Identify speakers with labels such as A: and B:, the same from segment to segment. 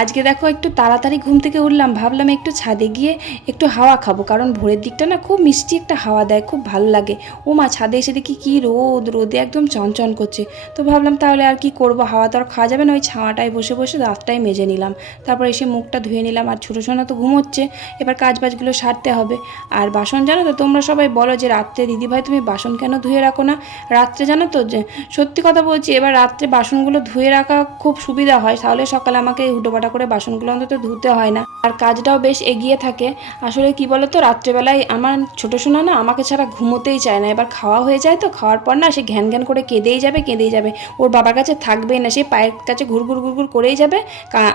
A: আজকে দেখো একটু তাড়াতাড়ি ঘুম থেকে উঠলাম, ভাবলাম একটু ছাদে গিয়ে একটু হাওয়া খাব, কারণ ভোরের দিকটা না খুব মিষ্টি একটা হাওয়া দেয়, খুব ভালো লাগে। ও মা, ছাদে এসে দেখি কী রোদ, রোদে একদম চনচন করছে। তো ভাবলাম তাহলে আর কি করব, হাওয়া তো আর খাওয়া যাবে না, ওই ছাওয়াটায় বসে বসে দাঁতটাই মেজে নিলাম। তারপর এসে মুখটা ধুয়ে নিলাম, আর ছোটো সোনা তো ঘুমোচ্ছে, এবার কাজ বাজগুলো সারতে হবে। আর বাসন জানো তো, তোমরা সবাই বলো যে রাত্রে, দিদিভাই তুমি বাসন কেন ধুয়ে রাখো না? রাত্রে জানো তো যে, সত্যি কথা বলছি, এবার রাত্রে বাসনগুলো ধুয়ে রাখা খুব সুবিধা হয়, তাহলে সকালে আমাকে হুটোপাটা করে বাসনগুলো অন্তত ধুতে হয় না। আর কাজটাও বেশ এগিয়ে থাকে। আসলে কি বলো তো রাত্রেবেলায় আমার ছোটো সোনা না আমাকে ছাড়া ঘুমোতেই চায় না। এবার খাওয়া হয়ে যায় তো, খাওয়ার পর না সে ঘ্যান ঘ্যান করে কেঁদেই যাবে কেঁদেই যাবে। ওর বাবার কাছে থাকবেই না, সে পায়ের কাছে ঘুরঘুর ঘুরঘুর করেই যাবে।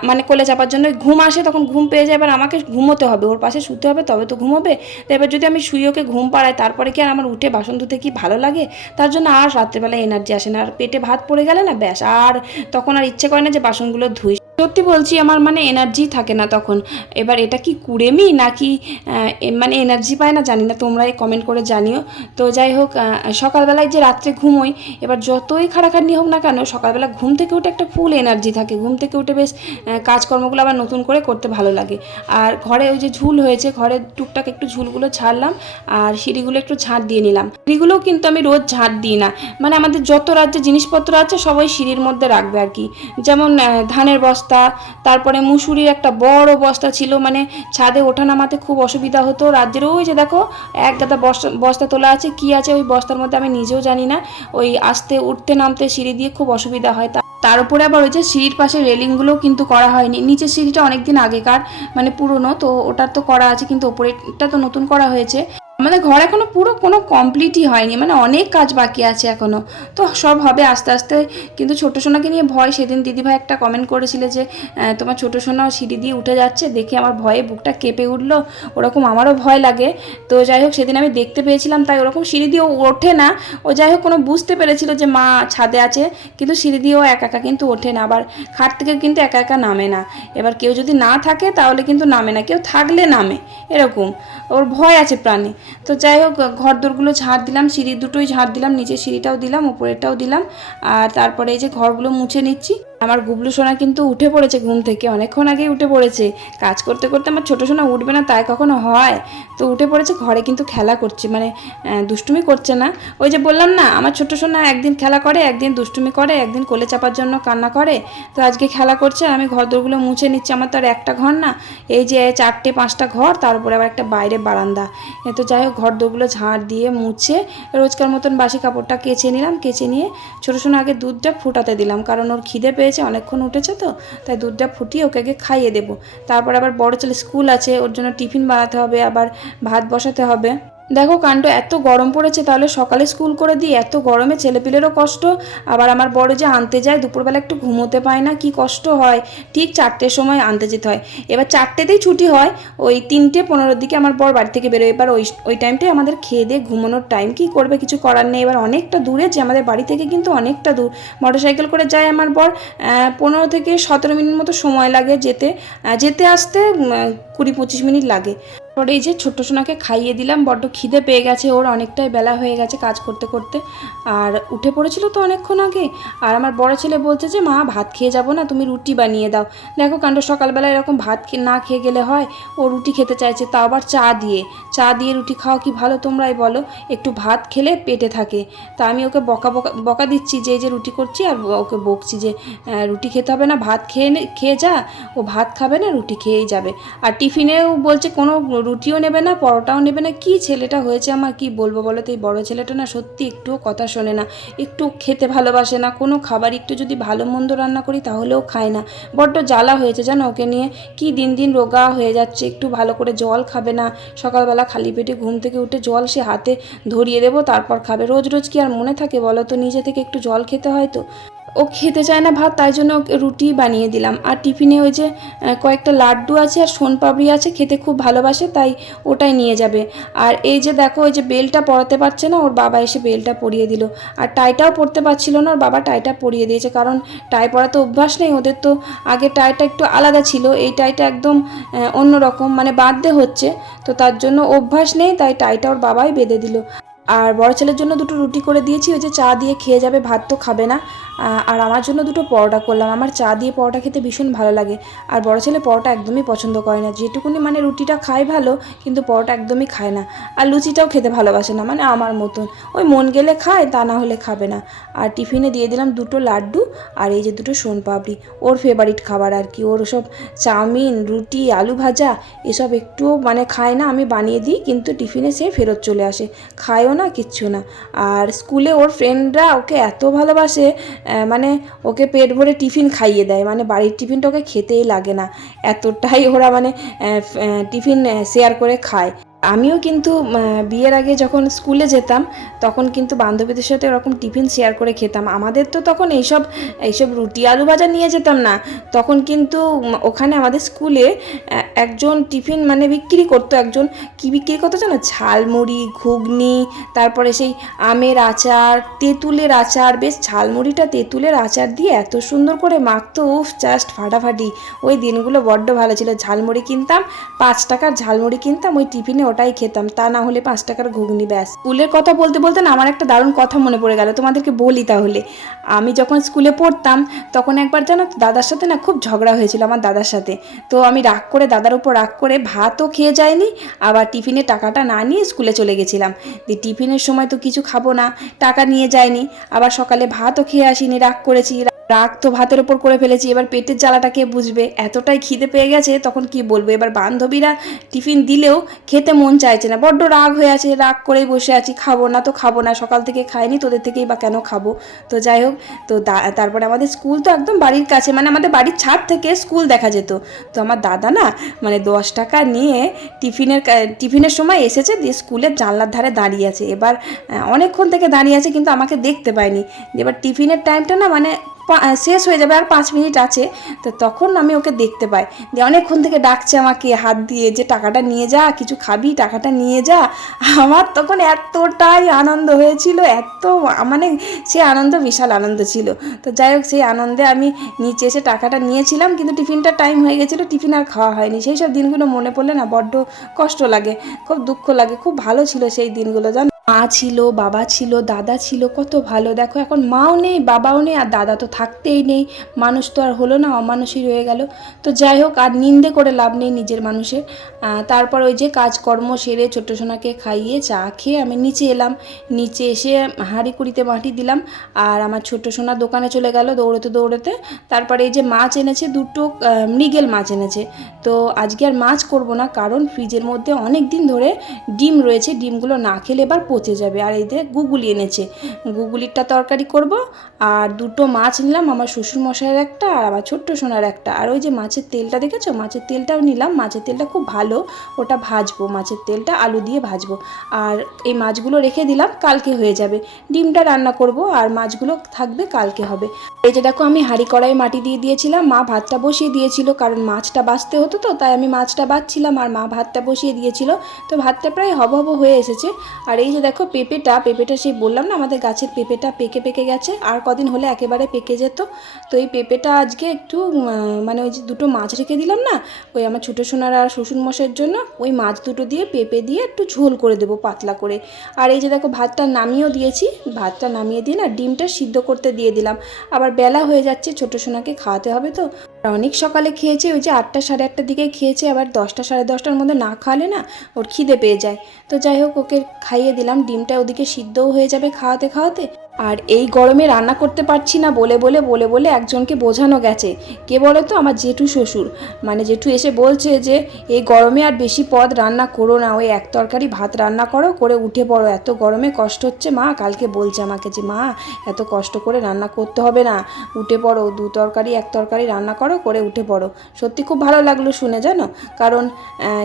A: মানে কোলে চাপার জন্য ঘুম আসে, তখন ঘুম পেয়ে যায়। এবার আমাকে ঘুমোতে হবে, ওর পাশে শুতে হবে, তবে তো ঘুমোবে। তো এবার যদি আমি শুয়ে ওকে ঘুম পাড়াই, তারপরে কি আর আমার উঠে বাসন ধুতে কি ভালো লাগে? তার জন্য আর রাত্রেবেলায় এনার্জি আসে না। আর পেটে ভাত পড়ে গেলে না ব্যাস, আর তখন আর ইচ্ছে করে না যে বাসনগুলো ধুই। সত্যি বলছি, আমার মানে এনার্জি থাকে না তখন। এবার এটা কি কুড়েমি নাকি মানে এনার্জি পায় না জানি না, তোমরাই কমেন্ট করে জানিও। তো যাই হোক সকালবেলায় যে রাত্রে ঘুমোই, এবার যতই খাড়াখাটনি হোক না কেন, সকালবেলা ঘুম থেকে উঠে একটা ফুল এনার্জি থাকে। ঘুম থেকে উঠে বেশ কাজকর্মগুলো আবার নতুন করে করতে ভালো লাগে। আর ঘরে ওই যে ঝুল হয়েছে ঘরে টুকটাক একটু ঝুলগুলো ছাড়লাম, আর সিঁড়িগুলো একটু ঝাঁট দিয়ে নিলাম। সিঁড়িগুলোও কিন্তু আমি রোজ ঝাঁট দিই না। মানে আমাদের যত রাজ্যে জিনিসপত্র আছে, সবাই সিঁড়ির মধ্যে রাখবে আর কি। যেমন ধানের বস্তা তারপরে মুসুরির একটা বড় বস্তা ছিল মানে ছাদে ওঠা নামাতে খুব অসুবিধা হতো রাজ্যের। ওই যে দেখো, এক গাদা বস্তা বস্তা তোলা আছে, কি আছে ওই বস্তার মধ্যে আমি নিজেও জানি না। ওই আসতে উঠতে নামতে সিঁড়ি দিয়ে খুব অসুবিধা হয়। তার উপরে আবার ওই যে সিঁড়ির পাশে রেলিংগুলোও কিন্তু করা হয়নি। নিচের সিঁড়িটা অনেকদিন আগেকার মানে পুরনো, তো ওটার তো করা আছে, কিন্তু ওপরেরটা তো নতুন করা হয়েছে। আমাদের ঘর এখনও পুরো কোনো কমপ্লিটই হয়নি মানে অনেক কাজ বাকি আছে এখনও। তো সব হবে আস্তে আস্তে, কিন্তু ছোটো সোনাকে নিয়ে ভয়, সেদিন দিদিভাই একটা কমেন্ট করেছিল যে তোমার ছোটো সোনা সিঁড়ি দিয়ে উঠে যাচ্ছে, দেখে আমার ভয়ে বুকটা কেঁপে উঠল, ওরকম আমারও ভয় লাগে। তো যাই হোক, সেদিন আমি দেখতে পেয়েছিলাম, তাই ওরকম সিঁড়ি দিয়ে ওঠে না। ও যাই হোক, কোনো বুঝতে পেরেছিল যে মা ছাদে আছে, কিন্তু সিঁড়ি দিয়েও একা একা কিন্তু ওঠে না। আবার খাট থেকে কিন্তু একা একা নামে না। এবার কেউ যদি না থাকে, তাহলে কিন্তু নামে না, কেউ থাকলে নামে, এরকম। ওর ভয় আছে প্রাণী। তো যাই হোক, ঘর দোরগুলো ঝাড় দিলাম, সিঁড়ি দুটোই ঝাড় দিলাম নিচে সিঁড়িটাও দিলাম, উপরেরটাও দিলাম, আর তারপরে এই যে ঘরগুলো মুছে নিচ্ছি। আমার গুবলু সোনা কিন্তু উঠে পড়েছে ঘুম থেকে, অনেকক্ষণ আগেই উঠে পড়েছে। কাজ করতে করতে আমার ছোটো সোনা উঠবে না, তাই কখনো হয়? তো উঠে পড়েছে, ঘরে কিন্তু খেলা করছে মানে দুষ্টুমি করছে না। ওই যে বললাম না, আমার ছোটো সোনা একদিন খেলা করে, একদিন দুষ্টুমি করে, একদিন কোলে চাপার জন্য কান্না করে। তো আজকে খেলা করছে আমি ঘর দোরগুলো মুছে নিচ্ছি, আমার তো আর একটা ঘর না। এই যে চারটে, পাঁচটা ঘর, তার উপরে আবার একটা বাইরে বারান্দা। তো যাই হোক ঘর দোরগুলো ঝাড় দিয়ে মুছে, রোজকার মতন বাসি কাপড়টা কেচে নিলাম, কেচে নিয়ে ছোটো সোনা আগে দুধটা ফুটাতে দিলাম, কারণ ওর খিদে পেয়েছে। অনেকক্ষণ উঠেছে তো, তাই দুধটা ফুটিয়ে ওকে আগে খাইয়ে দেবো। তারপর আবার বড় ছেলে স্কুল আছে, ওর জন্য টিফিন বানাতে হবে, আবার ভাত বসাতে হবে। দেখো কাণ্ড, এত গরম পড়েছে, তাহলে সকালে স্কুল করে দিই, এত গরমে ছেলেপিলেরও কষ্ট। আবার আমার বড় যে আনতে যায়, দুপুরবেলা একটু ঘুমোতে পায় না, কি কষ্ট হয়। ঠিক চারটের সময় আনতে যেতে হয়। এবার চারটেতেই ছুটি হয়, ওই তিনটে পনেরোর দিকে আমার বর বাড়ি থেকে বেরোয়। এবার ওই ওই টাইমটাই আমাদের খেয়ে দিয়ে ঘুমানোর টাইম কি করবে, কিছু করার নেই। এবার অনেকটা দূরে যে আমাদের বাড়ি থেকে কিন্তু অনেকটা দূর। মোটরসাইকেল করে যায় আমার বর পনেরো থেকে সতেরো মিনিট মতো সময় লাগে যেতে। যেতে আসতে কুড়ি পঁচিশ মিনিট লাগে। পরে এই যে ছোট্ট সোনাকে খাইয়ে দিলাম, বড্ড খিদে পেয়ে গেছে ওর, অনেকটাই বেলা হয়ে গেছে কাজ করতে করতে। আর উঠে পড়েছিল তো অনেকক্ষণ আগে। আর আমার বড় ছেলে বলছে যে, মা, ভাত খেয়ে যাব না, তুমি রুটি বানিয়ে দাও। দেখো কাণ্ড, সকালবেলা এরকম ভাত না খেয়ে গেলে হয়, ও রুটি খেতে চাইছে তাও আবার চা দিয়ে। চা দিয়ে রুটি খাওয়া কি ভালো তোমরাই বলো, একটু ভাত খেলে পেটে থাকে। তা আমি ওকে বকা বকা বকা দিচ্ছি যে যে রুটি করছি, আর ওকে বকছি যে রুটি খেতে হবে না, ভাত খেয়ে খেয়ে যা, ও ভাত খাবে না, রুটি খেয়েই যাবে। আর টিফিনেও বলছে কোনো রুটিও নেবে না, পরোটাও নেবে না, কি ছেলেটা হয়েছে আমার কি বলব বলো তো? এই বড় ছেলেটা না সত্যি একটুও কথা শোনে না, একটু খেতে ভালোবাসে না, কোনো খাবার একটু যদি ভালো মন্দ রান্না করি তাহলেও খায় না। বড্ড জ্বালা হয়েছে জানো ওকে নিয়ে, কি দিন দিন রোগা হয়ে যাচ্ছে, একটু ভালো করে জল খাবে না, সকালবেলা খালি পেটে ঘুম থেকে উঠে জল সে হাতে ধরিয়ে দেবো, তারপর খাবে। রোজ রোজ কি আর মনে থাকে বলো তো, নিজে থেকে একটু জল খেতে হয় তো? ও খেতে চায় না ভাত, তাই জন্য ওকে রুটি বানিয়ে দিলাম। আর টিফিনে ওই যে কয়েকটা লাড্ডু আছে আর সোনপাপড়ি আছে, খেতে খুব ভালোবাসে, তাই ওটাই নিয়ে যাবে। আর এই যে দেখো, ওই যে বেলটা পরাতে পারছে না, ওর বাবা এসে বেলটা পরিয়ে দিল। আর টাইটাও পরতে পারছিল না, ওর বাবা টাইটা পরিয়ে দিয়েছে, কারণ টাই পরাতে অভ্যাস নেই, ওদের তো আগে টাইটা একটু আলাদা ছিল, এই টাইটা একদম অন্যরকম মানে বাঁধতে হচ্ছে, তো তার জন্য অভ্যাস নেই, তাই টাইটা ওর বাবাই বেঁধে দিল। আর বড় ছেলের জন্য দুটো রুটি করে দিয়েছি, ওই যে চা দিয়ে খেয়ে যাবে, ভাত তো খাবে না। আর আমার জন্য দুটো পরোটা করলাম। আমার চা দিয়ে পরোটা খেতে ভীষণ ভালো লাগে। আর বড় ছেলে পরোটা একদমই পছন্দ করে না। যেটুকুনি মানে রুটিটা খায় ভালো, কিন্তু পরোটা একদমই খায় না। আর লুচিটাও খেতে ভালোবাসে না মানে আমার মতন। ওই মন গেলে খায়, তা না হলে খাবে না। আর টিফিনে দিয়ে দিলাম দুটো লাড্ডু আর এই যে দুটো সোনপাপড়ি। ওর ফেভারিট খাবার আর কি। ওর সব চাউমিন, রুটি, আলু ভাজা, এসব একটুও মানে খায় না, আমি বানিয়ে দিই, কিন্তু টিফিনে সে ফেরত চলে আসে। খায়ও না, কিচ্ছু না। আর স্কুলে ওর ফ্রেন্ডরা ওকে এত ভালোবাসে মানে ওকে পেট ভরে টিফিন খাইয়ে দেয়। মানে বাড়ির টিফিনটা ওকে খেতেই লাগে না। এতটাই ওরা মানে টিফিন শেয়ার করে খায়। আমিও কিন্তু বিয়ের আগে যখন স্কুলে যেতাম, তখন কিন্তু বান্ধবীদের সাথে ওরকম টিফিন শেয়ার করে খেতাম। আমাদের তো তখন এইসব এইসব রুটি আলু ভাজা নিয়ে যেতাম না। তখন কিন্তু ওখানে আমাদের স্কুলে একজন টিফিন মানে বিক্রি করতো একজন। কি বিক্রি করতো জানো? ঝালমুড়ি, ঘুগনি, তারপরে সেই আমের আচার, তেঁতুলের আচার। বেশ ঝালমুড়িটা তেঁতুলের আচার দিয়ে এত সুন্দর করে মাখতো, উফ জাস্ট ফাটাফাটি। ওই দিনগুলো বড্ড ভালো ছিল। ঝালমুড়ি কিনতাম, পাঁচ টাকার ঝালমুড়ি কিনতাম, ওই টিফিনে ওটাই খেতাম, তা না হলে পাঁচ টাকার ঘুগনি, ব্যাস। স্কুলের কথা বলতে বলতে না আমার একটা দারুণ কথা মনে পড়ে গেল, তোমাদেরকে বলি তাহলে। আমি যখন স্কুলে পড়তাম, তখন একবার জানো দাদার সাথে না খুব ঝগড়া হয়েছিল আমার দাদার সাথে। তো আমি রাগ করে, দাদার উপর রাগ করে ভাতও খেয়ে যাইনি, আবার টিফিনে টাকাটা না নিয়ে স্কুলে চলে গেছিলাম। দিয়ে টিফিনের সময় তো কিছু খাব না, টাকা নিয়ে যাইনি, আবার সকালে ভাতও খেয়ে আসিনি, রাগ করেছি। রাগ তো ভাতের ওপর করে ফেলেছি, এবার পেটের জ্বালাটা কে বুঝবে? এতটাই খিদে পেয়ে গেছে, তখন কি বলব? এবার বান্ধবীরা টিফিন দিলেও খেতে মন চাইছে না, বড্ড রাগ হয়ে আছে, রাগ করেই বসে আছি, খাব না তো খাব না, সকাল থেকে খাইনি, তোদের থেকেই বা কেন খাব? তো যাই হোক, তো তারপরে আমাদের স্কুল তো একদম বাড়ির কাছে মানে আমাদের বাড়ির ছাদ থেকে স্কুল দেখা যেত। তো আমার দাদা না মানে দশ টাকা নিয়ে টিফিনের টিফিনের সময় এসেছে, দিয়ে স্কুলের জানলার ধারে দাঁড়িয়ে আছে। এবার অনেকক্ষণ থেকে দাঁড়িয়ে আছে, কিন্তু আমাকে দেখতে পায়নি। এবার টিফিনের টাইমটা না মানে শেষ হয়ে যাবে আর পাঁচ মিনিট আছে, তো তখন আমি ওকে দেখতে পাই। দিয়ে অনেকক্ষণ থেকে ডাকছে আমাকে, হাত দিয়ে যে টাকাটা নিয়ে যা, কিছু খাবি, টাকাটা নিয়ে যা। আমার তখন এতটাই আনন্দ হয়েছিল, এত মানে সে আনন্দ, বিশাল আনন্দ ছিল। তো যাই হোক, সেই আনন্দে আমি নিচে এসে টাকাটা নিয়েছিলাম, কিন্তু টিফিনটা টাইম হয়ে গেছিল, টিফিন আর খাওয়া হয়নি। সেই সব দিনগুলো মনে পড়লে না, বড্ড কষ্ট লাগে, খুব দুঃখ লাগে, খুব ভালো ছিল সেই দিনগুলো, জানো? মা ছিল, বাবা ছিল, দাদা ছিল, কত ভালো। দেখো, এখন মাও নেই, বাবাও নেই, আর দাদা তো থাকতেই নেই। মানুষ তো আর হলো না, অমানুষই রয়ে গেল। তো যাই হোক, আর নিন্দে করে লাভ নেই নিজের মানুষের। তারপর ওই যে কাজকর্ম সেরে ছোট্ট সোনাকে খাইয়ে চা খেয়ে আমি নিচে এলাম। নিচে এসে হাঁড়ি কুড়িতে মাটি দিলাম, আর আমার ছোট্ট সোনা দোকানে চলে গেল দৌড়তে দৌড়তে। তারপরে এই যে মাছ এনেছে, দুটো মৃগেল মাছ এনেছে। তো আজকে আর মাছ করব না, কারণ ফ্রিজের মধ্যে অনেক দিন ধরে ডিম রয়েছে। ডিমগুলো না খেলে এবার পচে যাবে। আর এই যে গুগুলি এনেছে। গুগুলিরটা তরকারি করব আর দুটো মাছ নিলাম, আমার শ্বশুরমশাইয়ের একটা আর আমার ছোট্ট সোনার একটা। আর ওই যে মাছের তেলটা দেখেছ? মাছের তেলটাও নিলাম। মাছের তেলটা খুব ভালো, ওটা ভাজবো। মাছের তেলটা আলু দিয়ে ভাজবো। আর এই মাছগুলো রেখে দিলাম, কালকে হয়ে যাবে। ডিমটা রান্না করব আর মাছগুলো থাকবে, কালকে হবে। এই যে দেখো, আমি হাঁড়ি কড়াই মাটি দিয়ে দিয়েছিলাম। মা ভাতটা বসিয়ে দিয়েছিল, কারণ মাছটা বাছতে হতো তো, তাই আমি মাছটা বাছছিলাম আর মা ভাতটা বসিয়ে দিয়েছিল। তো ভাতটা প্রায় হব হব হয়ে এসেছে। আর এই যে দেখো পেঁপেটা পেঁপেটা সেই বললাম না, আমাদের গাছের পেঁপেটা পেকে পেকে গেছে। আর কদিন হলে একেবারে পেকে যেত। তো এই পেঁপেটা আজকে একটু মানে ওই যে দুটো মাছ রেখে দিলাম না, ওই আমার ছোটো সোনার আর শ্বশুরমশাইয়ের জন্য, ওই মাছ দুটো দিয়ে পেঁপে দিয়ে একটু ঝোল করে দেবো পাতলা করে। আর এই যে দেখো ভাতটা নামিয়েও দিয়েছি, ভাতটা নামিয়ে দিয়ে না ডিমটা সিদ্ধ করতে দিয়ে দিলাম। আবার বেলা হয়ে যাচ্ছে, ছোটো সোনাকে খাওয়াতে হবে তো। অনেক সকালে খেয়েছে, ওই যে আটটা সাড়ে আটটার দিকে খেয়েছে, আবার দশটা সাড়ে দশটার মধ্যে না খাওয়ালে না ওর খিদে পেয়ে যায়। তো যাই হোক, ওকে খাইয়ে দিলাম, ডিমটা ওদিকে সিদ্ধও হয়ে যাবে খাওয়াতে খাওয়াতে। আর এই গরমে রান্না করতে পারছি না বলে বলে বলে বলে একজনকে বোঝানো গেছে। কে বলো তো আমার জেঠু শ্বশুর। মানে জেঠু এসে বলছে যে, এই গরমে আর বেশি পদ রান্না করো না। ওই এক তরকারি ভাত রান্না করো, করে উঠে পড়ো। এত গরমে কষ্ট হচ্ছে মা। কালকে বলছে আমাকে যে, মা, এত কষ্ট করে রান্না করতে হবে না। উঠে পড়ো। দু তরকারি, এক তরকারি রান্না করো, করে উঠে পড়ো। সত্যি খুব ভালো লাগল শুনে, জানো? কারণ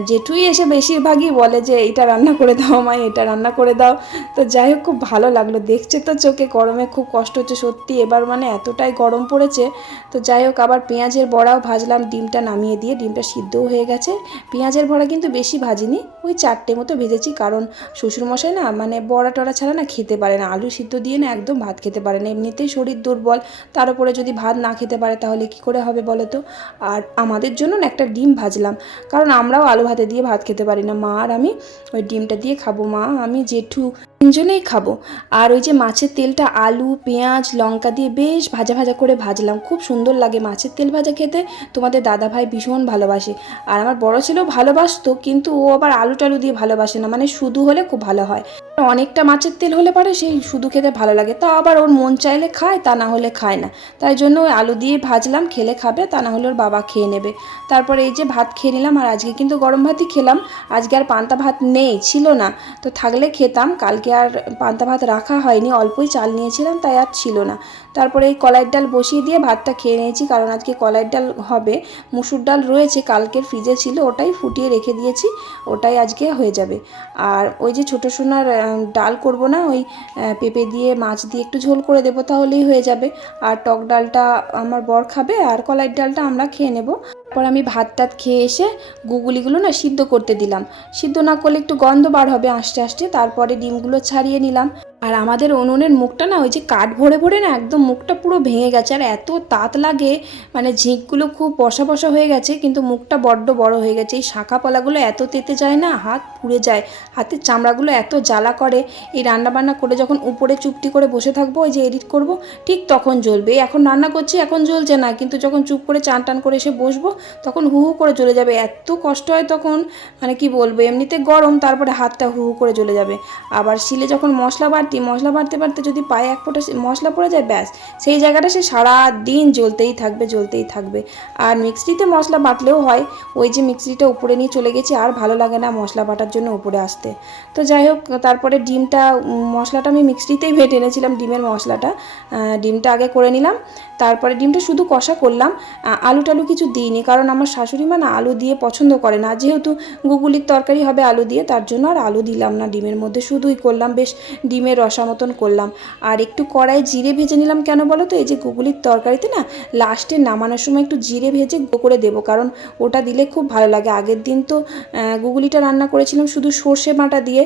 A: জেঠুই এসে বেশিরভাগই বলে যে এটা রান্না করে দাও, মা, এটা রান্না করে দাও। তো যাই হোক, খুব ভালো লাগল। দেখছে তো চোখে গরমে খুব কষ্ট হচ্ছে সত্যি। এবার মানে এতটাই গরম পড়েছে। তো যাই হোক, আবার পেঁয়াজের বড়াও ভাজলাম। ডিমটা নামিয়ে দিয়ে ডিমটা সিদ্ধও হয়ে গেছে। পেঁয়াজের বড়া কিন্তু বেশি ভাজিনি, ওই চারটে মতো ভেজেছি। কারণ শ্বশুরমশাই না মানে বড়া টড়া ছাড়া না খেতে পারে না। আলু সিদ্ধ দিয়ে না একদম ভাত খেতে পারে না। এমনিতেই শরীর দুর্বল। তার উপরে যদি ভাত না খেতে পারে তাহলে কি করে হবে বলো তো? আর আমাদের জন্য না একটা ডিম ভাজলাম। কারণ আমরাও আলু ভাতে দিয়ে ভাত খেতে পারি না। মা আর আমি ওই ডিমটা দিয়ে খাব। মা, আমি, জেঠু তিনজনেই খাব। আর ওই যে মাছের তেলটা আলু, পেঁয়াজ, লঙ্কা দিয়ে বেশ ভাজা ভাজা করে ভাজলাম। খুব সুন্দর লাগে মাছের তেল ভাজা খেতে। তোমাদের দাদা ভাই ভীষণ ভালোবাসে। আর আমার বড় ছেলেও ভালোবাসতো, কিন্তু ও আবার আলু টালু দিয়ে ভালোবাসে না। মানে শুধু হলে খুব ভালো হয়। অনেকটা মাছের তেল হলে পারে সেই শুধু খেতে ভালো লাগে। তা আবার ওর মন চাইলে খায়, তা না হলে খায় না। তাই জন্য ওই আলু দিয়ে ভাজলাম, খেলে খাবে, তা না হলে ওর বাবা খেয়ে নেবে। তারপরে এই যে ভাত খেয়ে নিলাম, আর আজকে কিন্তু গরম ভাতই খেলাম। আজকে আর পান্তা ভাত নেই, ছিল না। তো থাকলে খেতাম, কালকে আর পান্তা ভাত রাখা হয়নি, অল্পই চাল নিয়েছিলাম, তাই আর ছিল না। তারপরে এই কলাইয়ের ডাল বসিয়ে দিয়ে ভাতটা খেয়ে নিয়েছি, কারণ আজকে কলাইয়ের ডাল হবে, মুসুর ডাল রয়েছে, কালকের ফ্রিজে ছিল, ওটাই ফুটিয়ে রেখে দিয়েছি, ওটাই আজকে হয়ে যাবে। আর ওই যে ছোটো সোনার ডাল করব না, ওই পেঁপে দিয়ে, মাছ দিয়ে একটু ঝোল করে দেবো, তাহলেই হয়ে যাবে। আর টক ডালটা আমার বর খাবে, আর কলাইয়ের ডালটা আমরা খেয়ে নেব। তারপর আমি ভাত টাত খেয়ে এসে গুগুলিগুলো না সিদ্ধ করতে দিলাম। সিদ্ধ না করলে একটু গন্ধ বার হবে আস্তে আস্তে। তারপরে ডিমগুলো ছাড়িয়ে নিলাম। আর আমাদের উনুনের মুখটা না ওই যে কাঠ ভরে ভরে না একদম মুখটা পুরো ভেঙে গেছে। আর এত তাত লাগে মানে ঝিঁকগুলো খুব বসা বসা হয়ে গেছে, কিন্তু মুখটা বড্ড বড় হয়ে গেছে। এই শাখা পলাগুলো এত তেতে যায় না, হাত পুড়ে যায়। হাতের চামড়াগুলো এত জ্বালা করে, এই রান্না বান্না করে যখন উপরে চুপটি করে বসে থাকব, ওই যে এডিট করব, ঠিক তখন জ্বলবে। এখন রান্না করছি, এখন জ্বলছে না, কিন্তু যখন চুপ করে চান টান করে এসে বসবো, তখন হু হু করে জ্বলে যাবে। এত কষ্ট হয় তখন মানে কি বলব, এমনিতে গরম, তারপরে হাতটা হু হু করে জ্বলে যাবে। আবার শিলে যখন মশলা বাড়তি মশলা বাড়তে বাড়তে যদি পায়ে এক ফোঁটা মশলা পড়ে যায়, ব্যাস। সেই জায়গাটা সে সারা দিন জ্বলতেই থাকবে জ্বলতেই থাকবে। আর মিক্সিতে মশলা বাটলেও হয়। ওই যে মিক্সিটা উপরে নিয়ে চলে গেছি, আর ভালো লাগে না মশলা বাটার জন্য উপরে আসতে। তো যাই হোক, তারপরে ডিমটা মশলাটা আমি মিক্সিতেই ভেটে এনেছিলাম, ডিমের মশলাটা। ডিমটা আগে করে নিলাম। তারপরে ডিমটা শুধু কষা করলাম। আলু টালু কিছু দিইনি, কারণ আমার শাশুড়ি মা না আলু দিয়ে পছন্দ করে না। যেহেতু গুগুলির তরকারি হবে আলু দিয়ে, তার জন্য আর আলু দিলাম না। ডিমের মধ্যে শুধুই করলাম। বেশ, ডিমের রসা মতন করলাম। আর একটু কড়াই জিরে ভেজে নিলাম কেন বলো তো? এই যে গুগলির তরকারিতে না লাস্টে নামানোর সময় একটু জিরে ভেজে করে দেবো, কারণ ওটা দিলে খুব ভালো লাগে। আগের দিন তো গুগলিটা রান্না করেছিলাম শুধু সর্ষে বাটা দিয়ে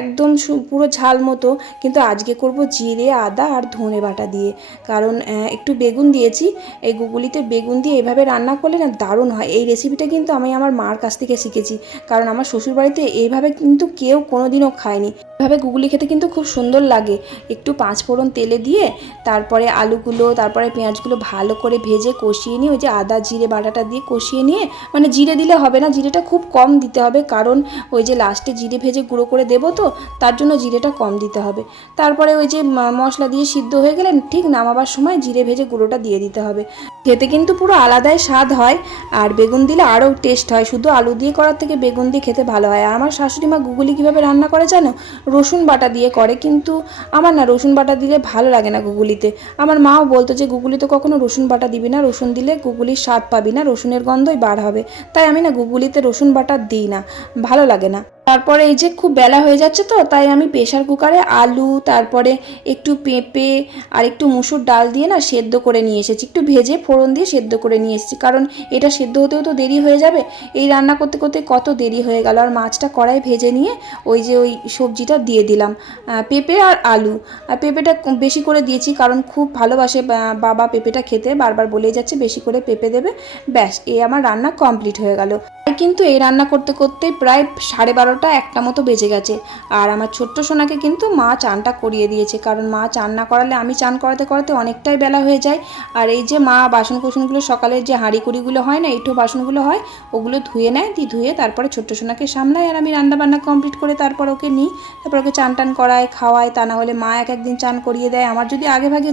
A: একদম পুরো ঝাল মতো, কিন্তু আজকে করব জিরে, আদা আর ধনে বাটা দিয়ে। কারণ একটু বেগুন দিয়েছি, এই গুগলিতে বেগুন দিয়ে এভাবে রান্না করলে না দারুণ হয়। এই রেসিপিটা কিন্তু আমি আমার মার কাছ থেকে শিখেছি, কারণ আমার শ্বশুরবাড়িতে এইভাবে কিন্তু কেউ কোনোদিনও খায়নি। এভাবে গুগুলি খেতে কিন্তু খুব সুন্দর লাগে। একটু পাঁচ ফোড়ন তেলে দিয়ে, তারপরে আলুগুলো, তারপরে পেঁয়াজগুলো ভালো করে ভেজে কষিয়ে নিয়ে, ওই যে আদা, জিরে, বাটাটা দিয়ে কষিয়ে নিয়ে মানে জিরে দিলে হবে না, জিরেটা খুব কম দিতে হবে, কারণ ওই যে লাস্টে জিরে ভেজে গুঁড়ো করে দেবো তো, তার জন্য জিরেটা কম দিতে হবে। তারপরে ওই যে মশলা দিয়ে সিদ্ধ হয়ে গেলে, ঠিক নামাবার সময় জিরে ভেজে গুঁড়োটা দিয়ে দিতে হবে। খেতে কিন্তু পুরো আলাদাই স্বাদ হয়, আর বেগুন দিলে আরও টেস্ট হয়। শুধু আলু দিয়ে করার থেকে বেগুন দিয়ে খেতে ভালো হয়। আমার শাশুড়ি মা গুগলি কীভাবে রান্না করে জানো? রসুন বাটা দিয়ে করে, কিন্তু আমার না রসুন বাটা দিলে ভালো লাগে না গুগলিতে। আমার মাও বলতো যে গুগুলিতে কখনো রসুন বাটা দিবি না, রসুন দিলে গুগলির স্বাদ পাবি না, রসুনের গন্ধই বার হবে। তাই আমি না গুগলিতে রসুন বাটা দিই না, ভালো লাগে না। তারপরে এই যে খুব বেলা হয়ে যাচ্ছে তো, তাই আমি প্রেশার কুকারে আলু, তারপরে একটু পেঁপে আর একটু মুসুর ডাল দিয়ে না সেদ্ধ করে নিয়ে এসেছি। একটু ভেজে ফোড়ন দিয়ে সেদ্ধ করে নিয়ে এসেছি। কারণ এটা সেদ্ধ হতেও তো দেরি হয়ে যাবে। এই রান্না করতে করতে কত দেরি হয়ে গেল। আর মাছটা কড়াই ভেজে নিয়ে ওই যে ওই সবজিটা দিয়ে দিলাম। পেঁপে আর আলু। আর পেঁপেটা বেশি করে দিয়েছি কারণ খুব ভালোবাসে বাবা পেঁপেটা খেতে। বারবার বলেই যাচ্ছে বেশি করে পেঁপে দেবে। ব্যাস এই আমার রান্না কমপ্লিট হয়ে গেল। কিন্তু এই রান্না করতে করতে প্রায় সাড়ে বারোটা একটা মতো বেজে গেছে। আর আমার ছোট্ট সোনাকে কিন্তু মা চানটা করিয়ে দিয়েছে। কারণ মা চান না করালে আমি চান করাতে করাতে অনেকটাই বেলা হয়ে যায়। আর এই যে মা বাসন কোসনগুলো সকালের যে হাঁড়ি কুড়িগুলো হয় না এইটো বাসনগুলো হয়, ওগুলো ধুয়ে নেয়, দিয়ে ধুয়ে তারপরে ছোট্ট সোনাকে সামলায় আর আমি রান্না বান্না কমপ্লিট করে তারপর ওকে নিই। তারপর ওকে চান টান করায় খাওয়াই তা না হলে মা এক একদিন চান করিয়ে দেয়। আমার যদি আগে ভাগে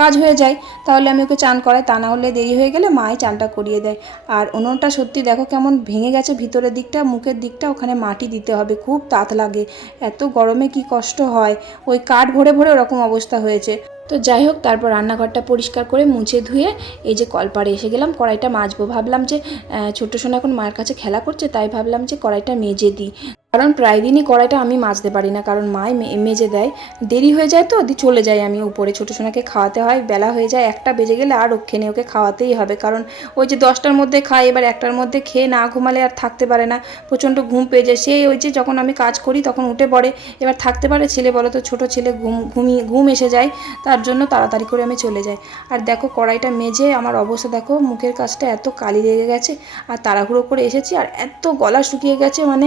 A: কাজ হয়ে যায়, তাহলে আমি ওকে চান করাই, তা না হলে দেরি হয়ে গেলে মাই চানটা করিয়ে দেয়। আর উনুনটা সত্যি দেখো কেমন ভেঙে গেছে ভিতরের দিকটা, মুখের দিকটা, ওখানে মাটি দিতে হবে, খুব তাত লাগে। এত গরমে কি কষ্ট হয়? ওই কাঠ ভরে ভরে ওরকম অবস্থা হয়েছে। তো যাই হোক, তারপর রান্নাঘরটা পরিষ্কার করে মুছে ধুয়ে এই যে কলপাড়ে এসে গেলাম, কড়াইটা মাজবো। ভাবলাম যে ছোটো সোনা এখন মায়ের কাছে খেলা করছে, তাই ভাবলাম যে কড়াইটা মেজে দিই। কারণ প্রায় দিনই কড়াইটা আমি মাজতে পারি না, কারণ মাই মেজে দেয়। দেরি হয়ে যায় তো, দি, চলে যাই আমি উপরে। ছোটো সোনাকে খাওয়াতে হয়, বেলা হয়ে যায়, একটা বেজে গেলে আর রক্ষে নেই ওকে খাওয়াতেই হবে। কারণ ওই যে দশটার মধ্যে খায়, এবার একটার মধ্যে খেয়ে না ঘুমালে আর থাকতে পারে না। প্রচণ্ড ঘুম পেয়ে যায়। সেই ওই যে যখন আমি কাজ করি, তখন উঠে পড়ে। এবার থাকতে পারে ছেলে, বলো তো, ছোটো ছেলে ঘুম ঘুমিয়ে ঘুম এসে যায়, তার জন্য তাড়াতাড়ি করে আমি চলে যাই। আর দেখো কড়াইটা মেজে, আমার অবস্থা দেখো, মুখের কাজটা এত কালি লেগে গেছে, আর তাড়াহুড়ো করে এসেছি, আর এত গলা শুকিয়ে গেছে মানে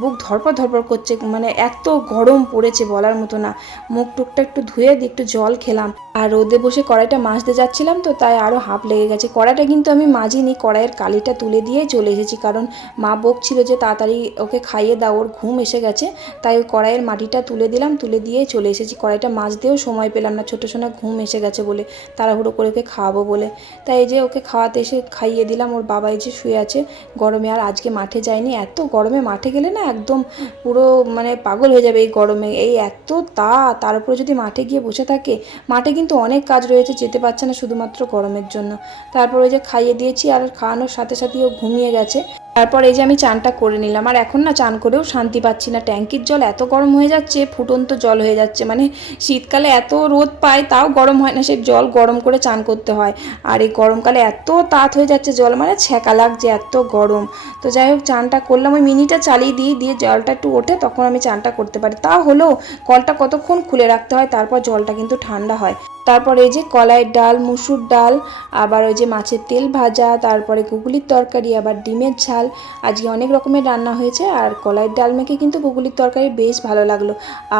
A: বুক ধরপর ধরপর করছে মানে এত গরম পড়েছে বলার মতো না। মুখ টুকটা একটু ধুয়ে দিয়ে একটু জল খেলাম। আর রোদে বসে কড়াইটা মাজতে যাচ্ছিলাম তো, তাই আরও হাফ লেগে গেছে। কড়াইটা কিন্তু আমি মাজিনি, কড়াইয়ের কালিটা তুলে দিয়েই চলে এসেছি। কারণ মা বকছিল যে তাড়াতাড়ি ওকে খাইয়ে দাও, ওর ঘুম এসে গেছে। তাই ওই কড়াইয়ের মাটিটা তুলে দিলাম, তুলে দিয়েই চলে এসেছি। কড়াইটা মাজতেও সময় পেলাম না, ছোটো সোনা ঘুম এসে গেছে বলে, তাড়াহুড়ো করে ওকে খাওয়াবো বলে। তাই এই যে ওকে খাওয়াতে এসে খাইয়ে দিলাম, ওর বাবা এই যে শুয়ে আছে। গরমে আর আজকে মাঠে যায়নি। এত গরমে মাঠে গেলে না একদম পুরো মানে পাগল হয়ে যাবে এই গরমে। এই এত তা, তার উপরে যদি মাঠে গিয়ে বসে থাকে, মাঠে কিন্তু অনেক কাজ রয়েছে, যেতে পারছে না শুধুমাত্র গরমের জন্য। তারপর ওই যে খাইয়ে দিয়েছি আর খাওয়ানোর সাথে সাথে ও ঘুমিয়ে গেছে। তারপর এই যে আমি চানটা করে নিলাম। আর এখন না চান করেও শান্তি পাচ্ছি না। ট্যাঙ্কির জল এত গরম হয়ে যাচ্ছে, ফুটন্ত জল হয়ে যাচ্ছে। মানে শীতকালে এত রোদ পায়, তাও গরম হয় না। সে জল গরম করে চান করতে হয়। আর এই গরমকালে এত তাঁত হয়ে যাচ্ছে জল মানে ছ্যাঁকা লাগছে এত গরম। তো যাই হোক, চানটা করলাম। ওই মিনিটা চালিয়ে দিই দিয়ে জলটা একটু ওঠে, তখন আমি চানটা করতে পারি। তা হলেও কলটা কতক্ষণ খুলে রাখতে হয়, তারপর জলটা কিন্তু ঠান্ডা হয়। তারপর এই যে কলাইয়ের ডাল, মুসুর ডাল, আবার ওই যে মাছের তেল ভাজা, তারপরে গুগুলির তরকারি, আবার ডিমের ঝাল। আজকে অনেক রকমের রান্না হয়েছে আর কলাইয়ের ডাল মেখে কিন্তু গুগুলির তরকারি বেশ ভালো লাগল।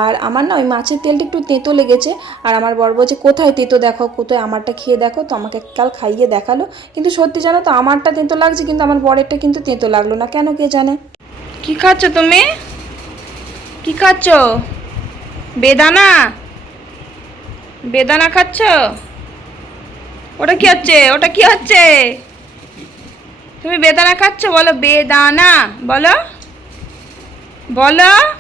A: আর আমার না ওই মাছের তেলটা একটু তেঁতো লেগেছে। আর আমার বর বলছে, কোথায় তেঁতো দেখো? কোথায় আমারটা খেয়ে দেখো? তো আমাকে কাল খাইয়ে দেখাল। কিন্তু সত্যি জানো তো, আমারটা তেঁতো লাগছে, কিন্তু আমার বরেরটা কিন্তু তেঁতো লাগল না। কেন কে জানে? কি খাচ্ছ তুমি? কি খাচ্ছ? বেদানা? বেদানা খাচ্ছ? ওটা কি হচ্ছে? ওটা কি হচ্ছে? তুমি বেদানা খাচ্ছ? বলো, বেদানা। বলো। বলো।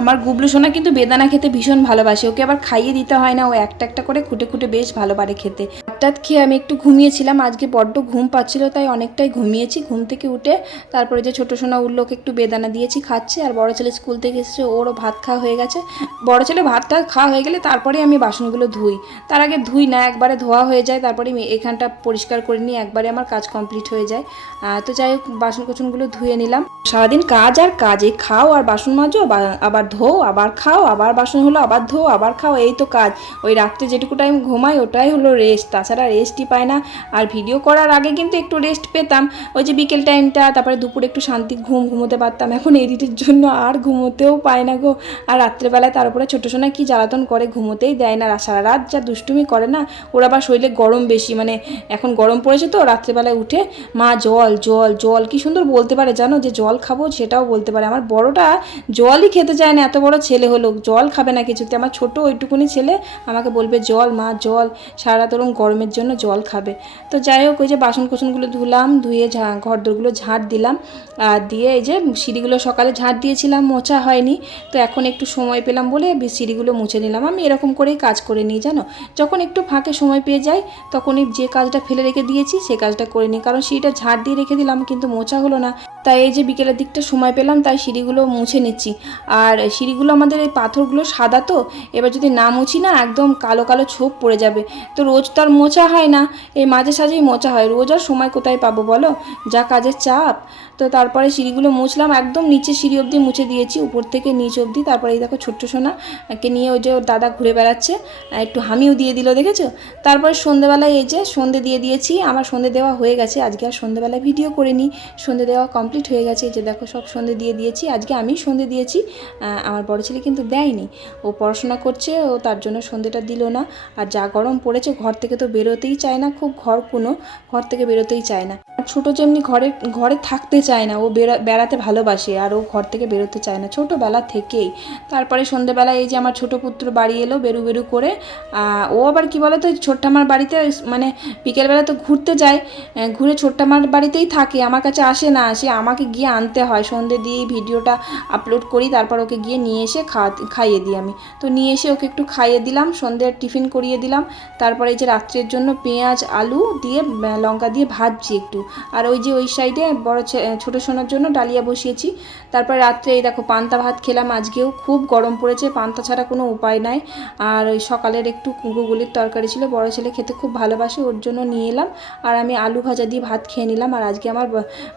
A: আমার গুবলু সোনা কিন্তু বেদানা খেতে ভীষণ ভালোবাসে। ওকে আবার খাইয়ে দিতে হয় না, ও একটা একটা করে খুঁটে খুঁটে বেশ ভালো পারে খেতে। হঠাৎ খেয়ে আমি একটু ঘুমিয়েছিলাম, আজকে বড্ড ঘুম পাচ্ছিল, তাই অনেকটাই ঘুমিয়েছি। ঘুম থেকে উঠে তারপরে যে ছোটো সোনা উঠল ওকে একটু বেদানা দিয়েছি, খাচ্ছে, আর বড় ছেলে স্কুল থেকে এসেছে, ওরও ভাত খাওয়া হয়ে গেছে। বড় ছেলে ভাতটা খাওয়া হয়ে গেলে তারপরে আমি বাসনগুলো ধুই। তার আগে ধুই না, একবারে ধোয়া হয়ে যায়, তারপরে এখানটা পরিষ্কার করে নিই, একবারে আমার কাজ কমপ্লিট হয়ে যায়। তো যাই হোক বাসন কোসনগুলো ধুয়ে নিলাম। সারাদিন কাজ আর কাজে, খাও আর বাসন মাজো আবার ধো আবার খাও, আবার বাসন হলো, আবার ধো আবার খাও, এই তো কাজ। ওই রাত্রে যেটুকু টাইম ঘুমাই, ওটাই হলো রেস্ট তাছাড়া রেস্টই পায় না। আর ভিডিও করার আগে কিন্তু একটু রেস্ট পেতাম। ওই যে বিকেল টাইমটা তারপরে দুপুরে একটু শান্তি ঘুম ঘুমোতে পারতাম। এখন এডিটের জন্য আর ঘুমোতেও পায় না গো। আর রাত্রেবেলায় তার উপরে ছোটো সোনা কী জ্বালাতন করে, ঘুমোতেই দেয় না। সারা রাত যা দুষ্টুমি করে না, ওরা আবার শরীরে গরম বেশি। মানে এখন গরম পড়েছে তো রাত্রেবেলায় উঠে মা জল জল জল, কি সুন্দর বলতে পারে জানো? যে জল খাব সেটাও বলতে পারে। আমার বড়টা জলই খেতে চায় না। এত বড় ছেলে হলো, জল খাবে না কিছুতে। আমার ছোট ওইটুকুনি ছেলে আমাকে বলবে, জল মা, জল। সারা ওরম গরমের জন্য জল খাবে। তো যাই হোক, ওই যে বাসন কোসনগুলো ধুলাম, ধুয়ে ঘরদোরগুলো ঝাঁট দিলাম। আর দিয়ে এই যে সিঁড়িগুলো সকালে ঝাঁট দিয়েছিলাম, মোছা হয়নি। তো এখন একটু সময় পেলাম বলে সিঁড়িগুলো মুছে নিলাম। আমি এরকম করেই কাজ করে নিই, জানো? যখন একটু ফাঁকে সময় পেয়ে যাই, তখনই যে কাজটা ফেলে রেখে দিয়েছি, সে কাজটা করে নিই। কারণ সিঁড়িটা ঝাঁট দিয়ে রেখে দিলাম, কিন্তু মোছা হলো না। তাই এই যে বিকেলের দিকটা সময় পেলাম, তাই সিঁড়িগুলো মুছে নিচ্ছি। আর সিঁড়িগুলো আমাদের এই পাথরগুলো সাদা তো, এবার যদি না মুছি না একদম কালো কালো ছোপ পড়ে যাবে। তো রোজ তো আর মোছা হয় না, এই মাঝে সাঝেই মোছা হয়। রোজ আর সময় কোথায় পাবো বলো? যা কাজের চাপ। তো তারপরে সিঁড়িগুলো মুছলাম, একদম নিচে সিঁড়ি অবধি মুছে দিয়েছি, উপর থেকে নিচ অবধি। তারপরে এই দেখো ছোট্ট সোনা কে নিয়ে ওই যে ওর দাদা ঘুরে বেড়াচ্ছে একটু হামিও দিয়ে দিল, দেখেছ? তারপরে সন্ধেবেলায় এই যে সন্ধে দিয়ে দিয়েছি, আমার সন্ধে দেওয়া হয়ে গেছে, আজকে আর সন্ধেবেলায় ভিডিও করিনি, সন্ধে দেওয়া কমপ্লিট হয়ে গেছে, এই যে দেখো সব সন্ধে দিয়ে দিয়েছি, আজকে আমি সন্ধে দিয়েছি আমার বড় ছেলে কিন্তু দেয়নি, ও পড়াশোনা করছে, ও তার জন্য সন্ধেটা দিল না, আর যা গরম পড়েছে, ঘর থেকে তো বেরোতেই চায় না, খুব ঘর কোনো, ঘর থেকে বেরোতেই চায় না, আর ছোটো যেমনি ঘরে ঘরে থাকতে চায় না। ও বেড়া- বেড়াতে ভালোবাসে আর ও ঘর থেকে বেরোতে চায় না। ছোটোবেলা থেকেই। তারপরে সন্ধেবেলায় এই যে আমার ছোটো পুত্র বাড়ি এলো বেরু বেরু করে। ও আবার কি বলো তো ছোট্ট আমার বাড়িতে মানে বিকেলবেলা তো ঘুরতে যায়। ঘুরে ছোট্ট আমার বাড়িতেই থাকে। আমার কাছে আসে না। সে আমাকে গিয়ে আনতে হয়। সন্ধে দিয়ে ভিডিওটা আপলোড করি। তারপর ওকে গিয়ে নিয়ে এসে খাইয়ে দিই আমি। তো নিয়ে এসে ওকে একটু খাইয়ে দিলাম। সন্ধ্যের টিফিন করিয়ে দিলাম। তারপরে এই যে রাত্রের জন্য পেঁয়াজ, আলু দিয়ে লঙ্কা দিয়ে ভাজছি একটু। আর ওই যে ওই সাইডে বড় ছোটো সোনার জন্য ডালিয়া বসিয়েছি। তারপর রাত্রে এই দেখো পান্তা ভাত খেলাম, আজকেও খুব গরম পড়েছে, পান্তা ছাড়া কোনো উপায় নাই। আর ওই সকালের একটু গুগুলির তরকারি ছিল, বড় ছেলে খেতে খুব ভালোবাসে, ওর জন্য নিয়ে এলাম। আর আমি আলু ভাজা দিয়ে ভাত খেয়ে নিলাম, আর আজকে আমার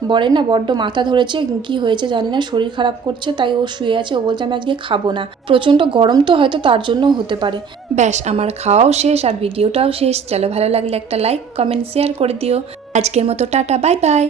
A: বরের না বড্ড মাথা ধরেছে, কি হয়েছে জানি না, শরীর খারাপ করছে, তাই ও শুয়ে আছে, ও বলছে আমি আজকে খাব না। প্রচণ্ড গরম তো হয়তো তার জন্য হতে পারে। ব্যাস, আমার খাওয়াও শেষ, আর ভিডিওটাও শেষ। চলো ভালো লাগলে একটা লাইক কমেন্ট শেয়ার করে দিও। আজকের মতো টাটা বাই বাই